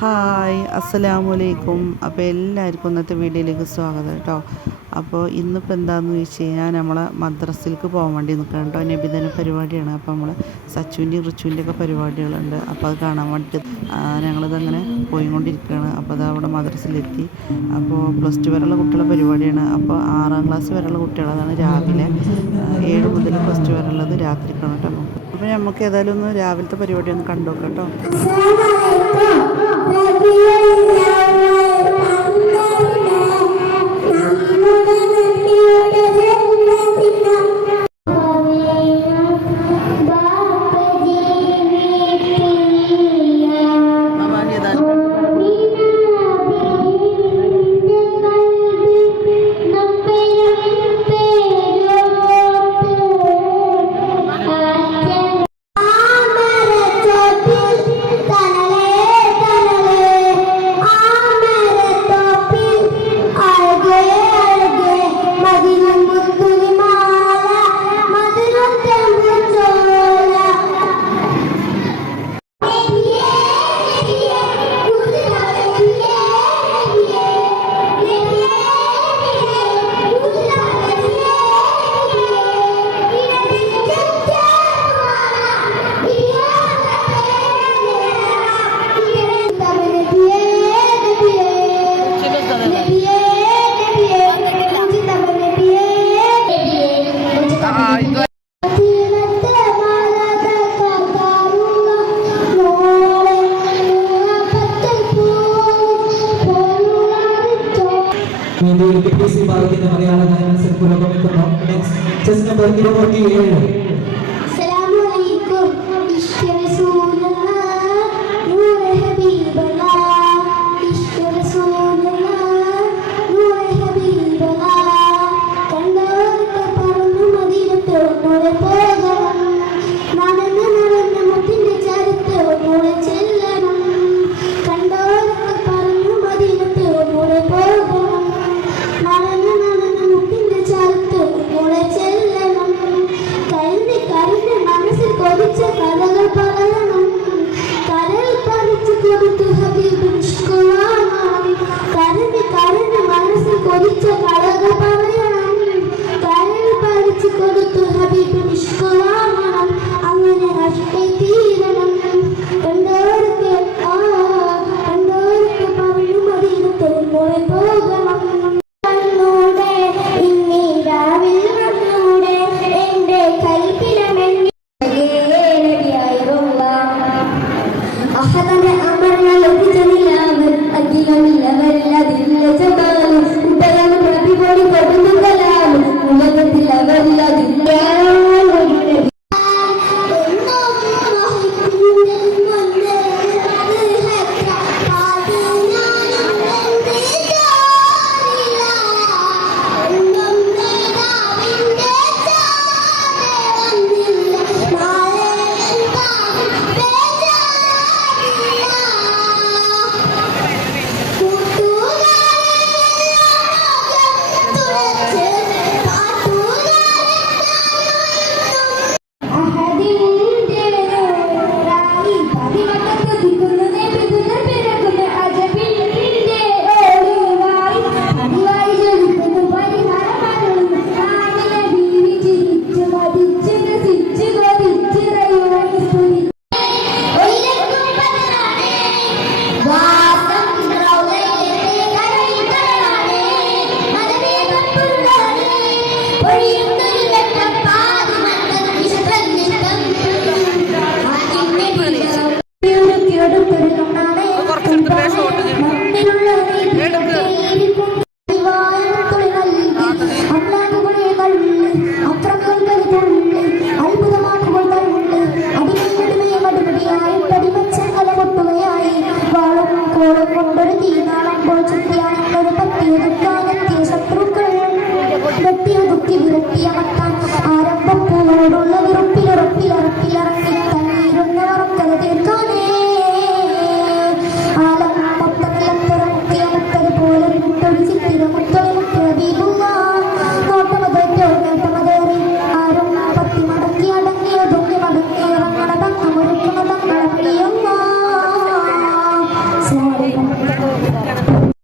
Hi അസ്സലാമലൈക്കും അപ്പോൾ എല്ലാവർക്കും ഇന്നത്തെ വീഡിയോയിലേക്ക് സ്വാഗതം കേട്ടോ. അപ്പോൾ ഇന്നിപ്പോൾ എന്താണെന്ന് വെച്ച് കഴിഞ്ഞാൽ നമ്മളെ മദ്രസയിലേക്ക് പോകാൻ വേണ്ടി നിൽക്കണം കേട്ടോ. നബിദിന പരിപാടിയാണ്. അപ്പോൾ നമ്മൾ സച്ചുവിന്റെയും റിച്ചുവിന്റെ ഒക്കെ പരിപാടികളുണ്ട്. അപ്പോൾ അത് കാണാൻ വേണ്ടിയിട്ട് ഞങ്ങളിതങ്ങനെ പോയിക്കൊണ്ടിരിക്കുകയാണ്. അപ്പോൾ അത് അവിടെ മദ്രസയിലെത്തി. അപ്പോൾ പ്ലസ് ടു വരെയുള്ള കുട്ടികളുടെ പരിപാടിയാണ്. അപ്പോൾ ആറാം ക്ലാസ് വരെയുള്ള കുട്ടികളതാണ് രാവിലെ ഏഴ് മുതൽ പ്ലസ് ടു വരെയുള്ളത് രാത്രിക്കാണ് കേട്ടോ. അപ്പോൾ നമുക്ക് ഏതായാലും ഒന്ന് രാവിലത്തെ പരിപാടി ഒന്ന് കണ്ടു നോക്കാം കേട്ടോ. വേദിയിൽ പി സി ബാധിക്കുന്ന മലയാള ഗാന മത്സരം പുരോഗമിക്കുന്നു നെക്സ്റ്റ് ചെസ് നമ്പർ ഇരുപത്തി ഏഴ്